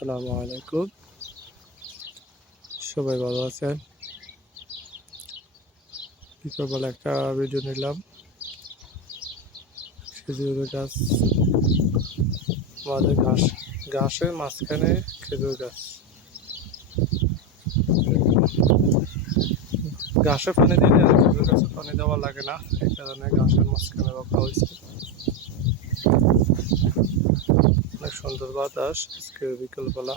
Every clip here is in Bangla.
আসসালামু আলাইকুম। সবাই ভালো আছেন? বিকালবেলা একটা ভিডিও নিলাম। খেজুর গাছ, আমাদের ঘাস, ঘাসের মাঝখানে খেজুর গাছ। ঘাসে পানি দিলে খেজুর গাছে পানি দেওয়া লাগে না, এই কারণে ঘাসের মাঝখানে রাখা হয়েছে। সুন্দর বাতাস আজকে বিকেলবেলা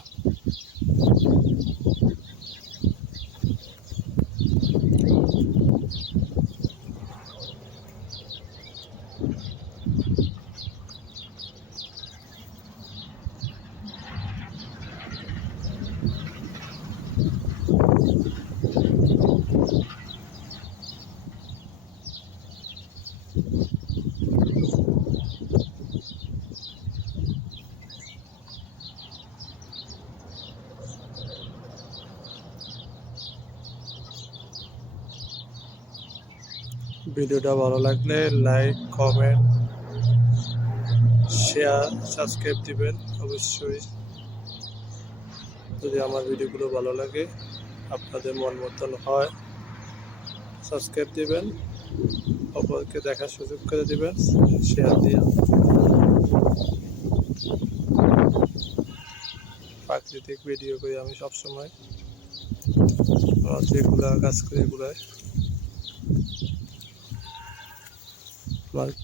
ভিডিওটা ভালো লাগলে লাইক, কমেন্ট, শেয়ার, সাবস্ক্রাইব দিবেন অবশ্যই। যদি আমার ভিডিওগুলো ভালো লাগে, আপনাদের মন মতন হয়, সাবস্ক্রাইব দিবেন, অপরকে দেখার সুযোগ করে দিবেন, শেয়ার দিয়ে। প্রাকৃতিক ভিডিও করি আমি সবসময়। যেগুলো কাজ করি এগুলো Bye.